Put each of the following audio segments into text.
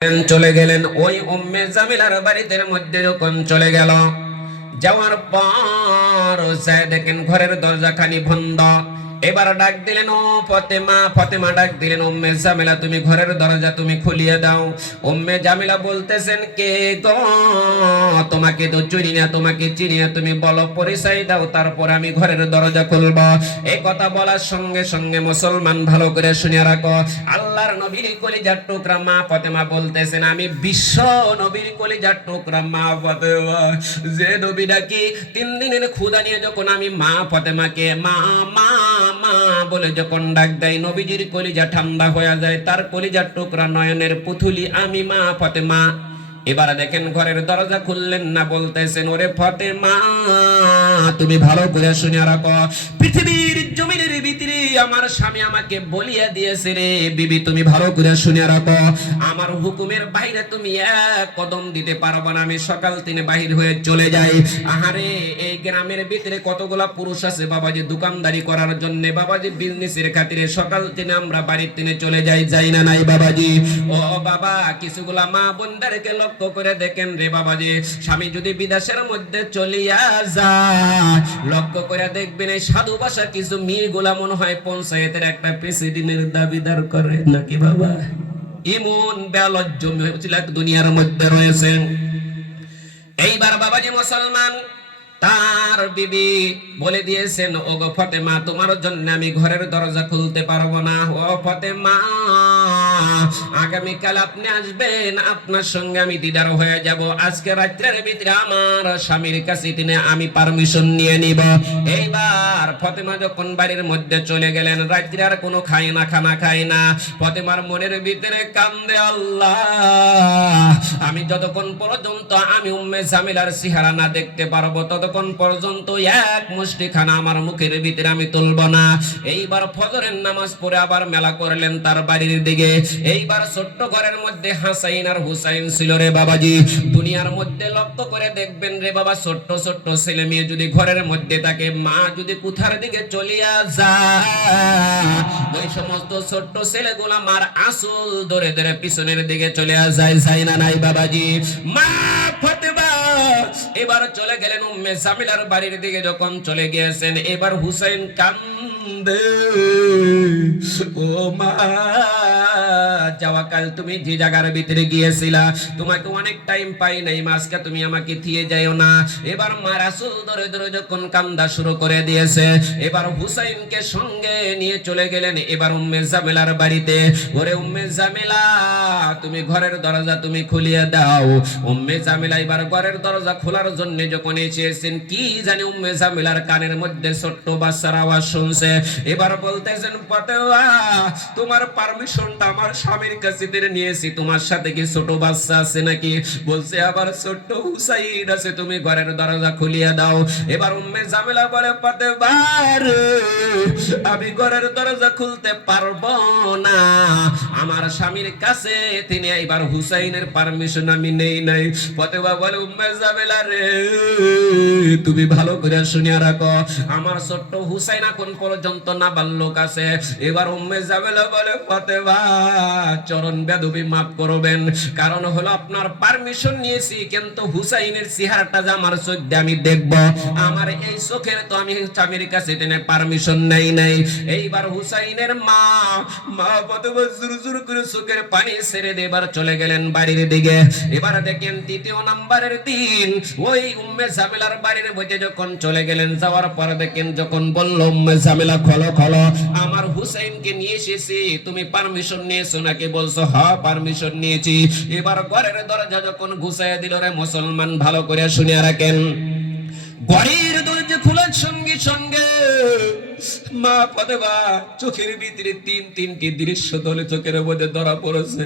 চলে গেলেন। ওই উম্মে জামিলার বাড়িতে মধ্যে যখন চলে গেল, যাওয়ার পর দেখেন ঘরের দরজাখানি বন্ধ। এবার ডাক দিলেন, ও ফাতেমা। ফাতেমা ডাক দিলেন, উম্মে জামিলা তুমি ঘরের দরজা তুমি খুলিয়ে দাও। উম্মে জামিলা বলতেছেন, কে গো? তোমাকে তো চিনি না, তোমাকে চিনি না, তুমি বলো, পরিচয় দাও, তারপর আমি ঘরের দরজা খুলব। এই কথা বলার সঙ্গে সঙ্গে মুসলমান ভালো করে শুনে রাখো, আল্লাহর নবীর কলিজার টুকরা মা ফাতেমা বলতেছেন, আমি বিশ্ব নবীর কলিজার টুকরা মা ফাতেমা, যে নবী নাকি 3 দিনের ক্ষুধা নিয়ে যখন আমি মা ফাতেমাকে মা মা মা বলে যখন ডাক দেয়, নবীজির কলিজা ঠান্ডা হয়ে যায়, তার কলিজার টুকরা নয়নের পুতুলি আমি মা ফাতেমা। এবার দেখেন ঘরের দরজা খুললেন না, বলতেছেন, ওরে ফাতেমা তুমি ভালো করে শুনে রাখো, পৃথিবীর জমিনের ভিতরে আমার স্বামী আমাকে বলিয়া দিয়েছে রে বিবি, তুমি ভালো করে শুনে রাখো, আমার হুকুমের বাইরে তুমি এক কদম দিতে পারবে না, আমি সকাল দিনে বাহির হয়ে চলে যাই। আহারে এই গ্রামের ভিতরে কতগুলা পুরুষ আছে বাবাজি দোকানদারি করার জন্য, বাবাজি বিজনেসের খাতিরে সকাল দিনে আমরা বাড়ির দিনে চলে যাই, যাই না নাই বাবাজি? ও বাবা, কিছুগুলা মা বোনদেরকে লক্ষ্য করে দেখেন রে বাবাজি, স্বামী যদি বিদেশের মধ্যে চলিয়া যায়, লক্ষ্য করে দেখবেন এই সাধু ভাষা কিছু মেয়েগুলা মনে হয় পঞ্চায়েতের একটা প্রেসিডেন্টের দাবিদার করে নাকি বাবা? ইমন বেলজ্জ দুনিয়ার মধ্যে রয়েছেন। এইবার বাবাজি মুসলমান তার বিবি বলে দিয়েছেন, ও গো ফাতেমা, তোমার জন্য আমি ঘরের দরজা খুলতে পারবো না। ও ফাতেমা, আগামীকাল আপনি আসবেন, আপনার সঙ্গে আমি দিদার হয়ে যাব, আজকে রাত্রের ভিতরে আমার স্বামীর কাছে তিনি আমি পারমিশন নিয়ে নিব। এইবার ফাতেমা যখন বাড়ির মধ্যে চলে গেলেন, রাত্রে আর কোনো খায় না, খানা খায় না। ফাতেমার মনের ভিতরে কান্দে, আল্লাহ, আমি যতক্ষণ পর্যন্ত আমি উম্মে জামিলার চেহারা না দেখতে পারবো, ততক্ষণ পর্যন্ত এক মুষ্টি খানা আমার মুখের ভিতরে আমি তুলব না। এইবার ফজরের নামাজ পড়ে আবার মেলা করলেন তার বাড়ির দিকে। এইবার ছোট্ট ঘরের মধ্যে হাসাইন আর হুসাইন ছিল রে বাবাজি। দুনিয়ার মধ্যে লক্ষ্য করে দেখবেন রে বাবা, ছোট্ট ছোট্ট ছেলে মেয়ে যদি ঘরের মধ্যে থাকে, মা যদি কোথার দিকে চলিয়া যায়, ওই সমস্ত ছোট্ট ছেলেগুলা মার আসল ধরে ধরে পিছনের দিকে চলে যায়, যায় না নাই বাবাজি? মা ফাতেমা এবার চলে গেলেন উম্মে জামিলার বাড়ির দিকে। যখন চলে গিয়েছেন, এবার হুসাইন কান্দে, ও মা, যাওয়া কাল তুমি যে জায়গার ভিতরে গিয়েছিলা, তোমাকে অনেক টাইম পাই নাই, মাঝকে তুমি আমাকে থিয়ে যাইও না। এবার মা রাসূল ধরে ধরে যখন কান্দা শুরু করে দিয়েছে, এবার হুসাইনকে সঙ্গে নিয়ে চলে গেলেন এবার উম্মে জামিলার বাড়িতে। ওরে উম্মে জামিলা, তুমি ঘরের দরজা তুমি খুলিয়ে দাও। উম্মে জামিলা এবার ঘরের দরজা খোলার জন্য যখন এসেছেন, কি জানি উম্মে জামিলার কানের মধ্যে ছোট্ট বাচ্চার আওয়াজ শুনছে। এবার বলতেছেন, ফাতেমা, তোমার পারমিশনটা আমার স্বামীর কাছে দিয়ে নিয়েছি, তোমার সাথে কি ছোট বাচ্চা আছে নাকি? বলছে, আবার ছোট্ট হুসাইন আছে, তুমি ঘরের দরজা খুলিয়ে দাও। এবার উম্মে জামিলা বলে, ফাতেমা, আমি ঘরের দরজা খুলতে পারবো না, আমার স্বামীর কাছে তিনি এবার হুসাইনের পারমিশন আমি নেই নাই। ফাতেমা বলে, উম্মে জামিলা রে, তুমি ভালো করে শুনে রাখো, আমার ছোট্ট হুসাইন এখন পর্যন্ত না বাল্যক আছে। এবার উম্মে জামিলা বলে, ফাতেমা, চরণ বেদবি মাফ করবেন, কারণ হলো আপনার পারমিশন নিয়েছি, কিন্তু হুসাইনের চেহারাটা যে আমার চোখে আমি দেখব, আমার এই চোখের তো আমি স্বামীর কাছে টেনে পারমিশন নেই নাই। এইবার হুসাইনের মা ফাতেমা জোর জোর করে চোখের পানি ছেড়ে দিয়ে এবার চলে গেলেন বাড়ির দিকে। এবার দেখেন 3য় নাম্বারের দিন ওই উম্মে জামিলার বাড়ির মধ্যে যখন চলে গেলেন, যাওয়ার পর দেখেন যখন বলল, উম্মে জামিলা, খলো খলো, আমার হুসাইনকে নিয়ে এসেছি, তুমি পারমিশন নিয়েছো নাকি? বলছো, হ্যাঁ পারমিশন নিয়েছি। এবার ঘরের দরজা যখন ঘুষাইয়া দিল রে মুসলমান, ভালো করে শুনে রাখেন, ঘরের দরজা খোলার সঙ্গে সঙ্গে মা ফাতেমা চোখের ভিতরে তিনটি দৃশ্য দলে চোখের মধ্যে ধরা পড়েছে।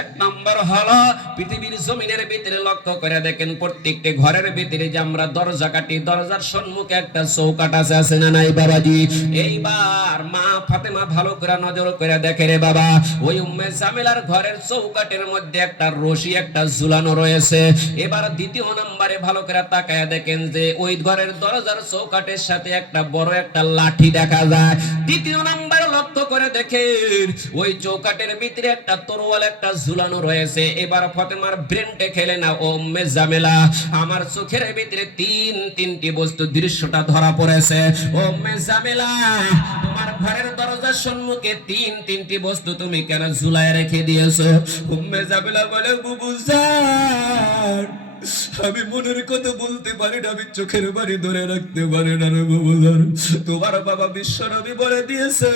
1 নাম্বার হলো, পৃথিবীর জমিনের ভিতরে লক্ষ্য করে দেখেন, প্রত্যেকটা ঘরের ভিতরে যে আমরা দরজা কাটি, দরজার সম্মুখে একটা চৌকাঠ আছে না নাই বাবাজি? এইবার মা ফাতেমা ভালো করে নজর করে দেখে রে বাবা, ওই উম্মে জামিলার ঘরের চৌকাঠের মধ্যে একটা রশি একটা ঝুলানো রয়েছে। এবার 2য় নাম্বারে ভালো করে তাকায় দেখেন যে ওই ঘরের দরজার চৌকাঠ চৌকাঠের সাথে একটা বড় একটা লাঠি দেখা যায়। দ্বিতীয় নাম্বার লক্ষ্য করে দেখেন ওই চৌকাঠের ভিতরে একটা তরোয়াল একটা ঝুলানো রয়েছে। এবার ফাতেমার ব্রেনটে খেলে না ও উম্মে জামেলা, আমার চোখের ভিতরে তিনটি বস্তু দৃশ্যটা ধরা পড়েছে। ও উম্মে জামেলা, তোমার ঘরের দরজার সম্মুখে তিনটি বস্তু তুমি কেন ঝুলায় রেখে দিয়েছো? উম্মে জামেলা বলে, বুবুজান, আমি মনের কথা বলতে পারি না, আমি চোখের বাড়ি ধরে রাখতে পারি না রে বাবুজান। তোমার বাবা বিশ্বনবী বলে দিয়েছে,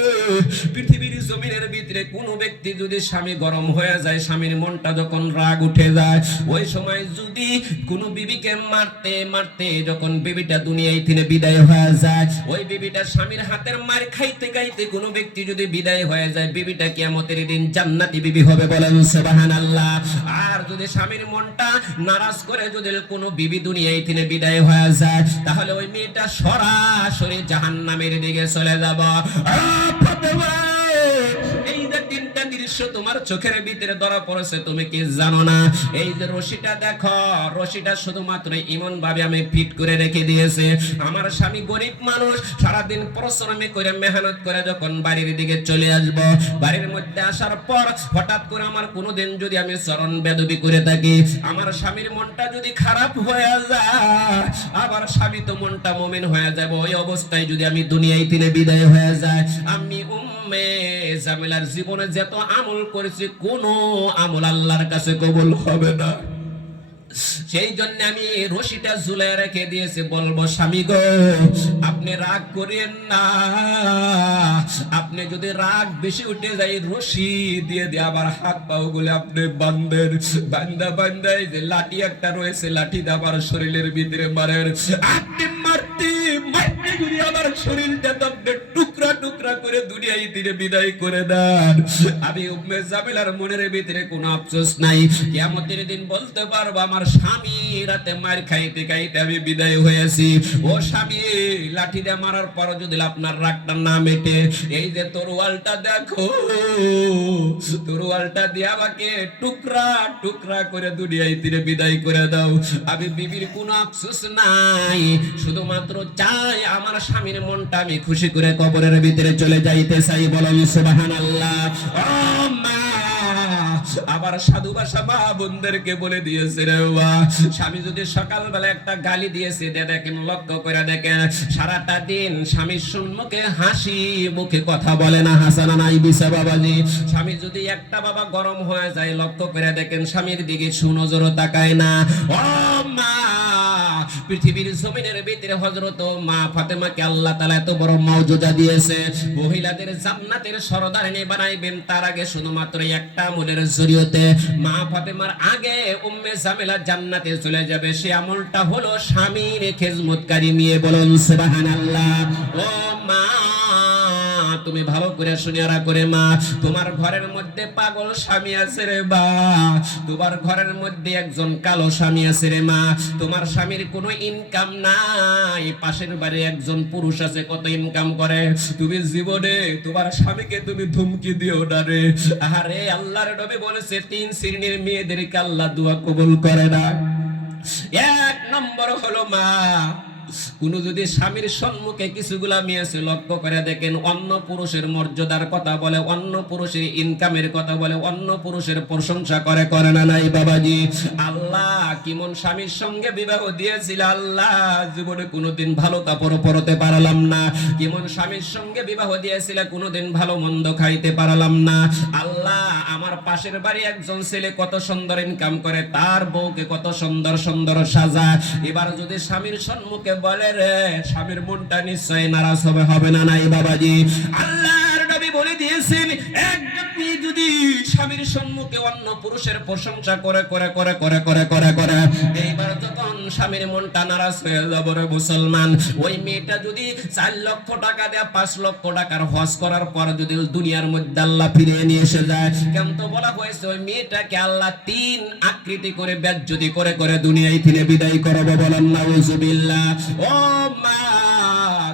পৃথিবীর জমিনের ভিতরে কোনো ব্যক্তি যদি স্বামী গরম হয়ে যায়, স্বামীর মনটা যখন রাগ উঠে যায়, ওই সময় যদি কোনো বিবিকে মারতে মারতে যখন বিবিটা দুনিয়ায় থেকে বিদায় হয়ে যায়, ওই বিবিটা স্বামীর হাতের মার খাইতে খাইতে কোনো ব্যক্তি যদি বিদায় হয়ে যায়, বিবিটা কিয়ামতের দিন জান্নাতি বিবি হবে, বলেন সুবহানাল্লাহ। আর যদি স্বামীর মনটা নারাজ করে যদি কোনো বিবি দুনিয়ায় থেকে বিদায় হয়ে যায়, তাহলে ওই মেয়েটা সরাসরি জাহান্নামের দিকে চলে যাব। এই যে তিনটা দৃশ্য তোমার চোখের ভিতরে ধরা পড়েছে, তুমি কি জানো না? এই যে রশিটা দেখো, রশিটা শুধুমাত্র ইমন ভাবে আমি ফিট করে রেখে দিয়েছে। আমার স্বামী গরিব মানুষ, সারাদিন পরিশ্রম করে মেহনত করে যখন বাড়ির দিকে চলে আসবো, বাড়ির মধ্যে আসার পর হঠাৎ করে আমার কোনোদিন যদি আমি চরণ বেদবি করে থাকি, আমার স্বামীর মনটা যদি খারাপ হয়ে যায়, আবার স্বামী তো মনটা মুমিন হয়ে যাবে, ওই অবস্থায় যদি আমি দুনিয়ায় থেকে বিদায় হয়ে যায়, আমি উম্মে জামিলার জীবনে যত আমল করেছি কোনো আমল আল্লাহর কাছে কবুল হবে না। সেই জন্য আমি রশিটা ঝুলাই রেখে দিয়েছি। বলবো, স্বামী গো, আপনি রাগ করেন না, আপনি যদি রাগ বেশি উঠে যায়, রশি দিয়ে দিয়ে আবার হাত পাও গুলো আপনি বান্ধেন, বান্ধা এই যে লাঠি একটা রয়েছে, লাঠি দিয়ে আবার শরীরের ভিতরে মারেন। আপনি মারতে মারতে যদি আমার শরীরটা আপনি টুকরা টুকরা করে দুনিয়ায় দিয়ে বিদায় করে দেন, আমি উম্মে জামিলার মনের ভিতরে কোনো আফসোস নাই। কিয়ামতের দিন বলতে পারবো, আমার স্বামী রাতে মার খাইতে খাইতে আমি বিদায় হয়েছি। ও স্বামী, লাঠি দিয়ে মারার পর যদি আপনার রাগটা না মেটে, এই যে তরোয়ালটা দেখো, তরোয়ালটা দিয়ে আমাকে টুকরা টুকরা করে দুনিয়ায় তীরে বিদায় করে দাও। আমি বিবির কোনো আফসোস নাই, শুধুমাত্র চাই আমার স্বামীর মনটা আমি খুশি করে কবরের ভিতরে চলে যাইতে চাই, বলেন সুবহানাল্লাহ। ও মা, আবার সাধু ভাষা মা বোনদেরকে বলে দিয়েছে রে বাবা, স্বামী যদি সকালবেলা একটা গালি দিয়েছে, দেখেন লক্ষ্য করে দেখেন, সারাটা দিন স্বামীর সম্মুখে হাসি মুখে কথা বলে না, হাসানা নাই বিসা বাবাজি। স্বামী যদি একটা বাবা গরম হয়ে যায়, লক্ষ্য করে দেখেন স্বামীর দিকে সুনজরও তাকায় না। ও মা, পৃথিবীর জমিনের ভিতরে হযরত মা ফাতেমাকে আল্লাহ তাআলা এত বড় মর্যাদা দিয়েছে, মহিলাদের জান্নাতের সরদারিনী বানাইবেন। তার আগে শুধুমাত্র একটা আমলের জরিয়তে মা ফাতেমার আগে উম্মে জামিলা জান্নাতে চলে যাবে। সে আমলটা হলো স্বামীর খেজমতকারী মেয়ে, বলুন সুবহানাল্লাহ। ও মা, তুমি ভালো করে শুনিয়ারা করে মা, তোমার ঘরের মধ্যে পাগল স্বামী আছে রে বা, তোমার ঘরের মধ্যে একজন কালো স্বামী আছে রে মা, তোমার স্বামীর কোনো ইনকাম নাই, পাশের বাড়ি একজন পুরুষ আছে কত ইনকাম করে, তুমি জীবনে তোমার স্বামীকে তুমি ধমকি দিও না রে। আরে আল্লাহর নবী বলেছে, তিন শ্রেণীর মেয়েদেরকে আল্লাহ দোয়া কবুল করে না। এক নম্বর হলো মা, কোন যদি স্বামীর সম্মুখে কিছুগুলা মেয়ে আছে, লক্ষ্য করে দেখেন, অন্য পুরুষের মর্যাদার কথা বলে, অন্য পুরুষের ইনকামের কথা বলে, অন্য পুরুষের প্রশংসা করে, করে না নাই বাবাজি? আল্লাহ কেমন স্বামীর সঙ্গে বিবাহ দিয়েছিল, আল্লাহ জীবনে কোনোদিন ভালো কাপড় পরতে পারলাম না, কেমন স্বামীর সঙ্গে বিবাহ দিয়েছিল, কোনোদিন ভালো মন্দ খাইতে পারলাম না। আল্লাহ, আমার পাশের বাড়ি একজন ছেলে কত সুন্দর ইনকাম করে, তার বউকে কত সুন্দর সুন্দর সাজায়, এবার যদি স্বামীর সম্মুখে বলে রে, স্বামীর মনটা নিশ্চয় নারাজ হবে, হবে না নাই বাবাজি? আল্লাহর নবী বলে দিয়েছেন, এক ব্যক্তি যদি স্বামীর সম্মুখে অন্য পুরুষের প্রশংসা করে করে করে করে করে করে করে, এইবার যখন স্বামীর মনটা নারাজ হয়ে যাবে রে মুসলমান, ওই মেয়েটা যদি 4 লক্ষ টাকা দেয়া 5 লক্ষ টাকার হজ করার পর যদি দুনিয়ার মধ্যে আল্লাহ ফিরিয়ে নিয়ে এসে যায়, কেন তো বলা হয়েছে ওই মেয়েটাকে আল্লাহ 3 আকৃতি করে বেজ্জতি করে করে দুনিয়ায় থেকে বিদায় করবে, বলেন নাউজুবিল্লাহ। ও মা,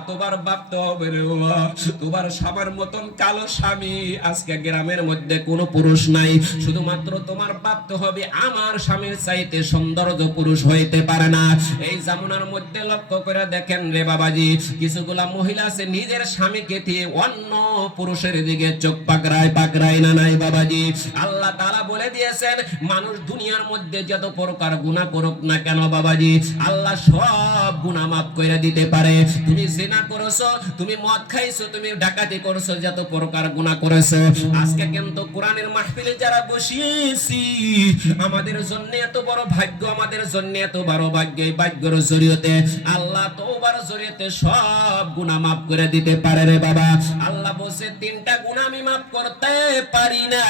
তোমার আবার ভাবতে হবে রে বাবা, তোমার স্বামীর মতন কালো স্বামী আজকে গ্রামের মধ্যে কোনো পুরুষ নাই। শুধুমাত্র তোমার ভাবতে হবে আমার স্বামীর চাইতে সৌন্দর্য পুরুষ হইতে পারে না। এই জামানার মধ্যে লক্ষ্য করে দেখেন রে বাবাজি, কিছুগুলা মহিলা আছে নিজের স্বামীকে দিয়ে অন্য পুরুষের দিকে চোখ পাকড়ায় না নাই বাবাজি। আল্লাহ তাআলা বলে দিয়েছেন মানুষ দুনিয়ার মধ্যে যত প্রকার গুনাহ করুক না কেন বাবাজি, আল্লাহ সব গুনাহ মাফ করে দিতে পারে। তুমি জিনা করেছো, তুমি মদ খাইছো, তুমি ডাকাতি করেছো, যত প্রকার গুনাহ করেছো, আজকে কিন্তু কোরআনের মাহফিলে যারা বসিয়েছি আমাদের জন্য এত বড় ভাগ্য, আমাদের জন্য এত বড় ভাগ্য। এই ভাগ্যের জরিয়তে আল্লাহ তওবার জরিয়তে সব গুনাহ মাফ করে দিতে পারে রে বাবা। আল্লাহ বলছে তিনটা গুনাহ আমি মাফ করতে পারি না।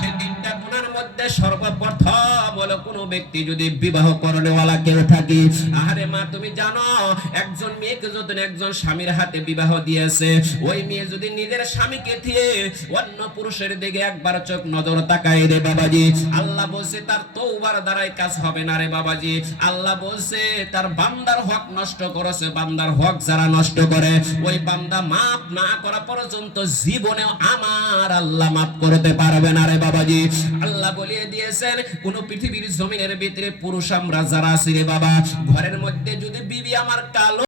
সেই তিনটা গুনার মধ্যে সর্বপ্রথম হলো কোন ব্যক্তি যদি বিবাহ করনেওয়ালা কেউ থাকে, আরে মা তুমি জানো একজন মেয়েকে যদি একজন স্বামীর হাতে বিবাহ দিয়েছে, ওই মেয়ে যদি নিজের স্বামীকে দিয়ে অন্য পুরুষের দিকে একবার চোখ নজর তাকায় রে বাবাজি, আল্লাহ বলছে তার তওবার দ্বারাই কাজ হবে না রে বাবাজি। আল্লাহ বলছে তার বান্দার হক নষ্ট করেছে, বান্দার হক যারা নষ্ট করে ওই বান্দা মাফ না করা পর্যন্ত জীবনেও আমার আল্লাহ মাফ করতে পারবে না রে বাবাজি। আল্লাহ বলিয়ে দিয়েছেন কোন পৃথিবীর জমিনের ভিতরে পুরুষ আমরা যারা আছি রে বাবা, ঘরের মধ্যে যদি বিবি আমার কালো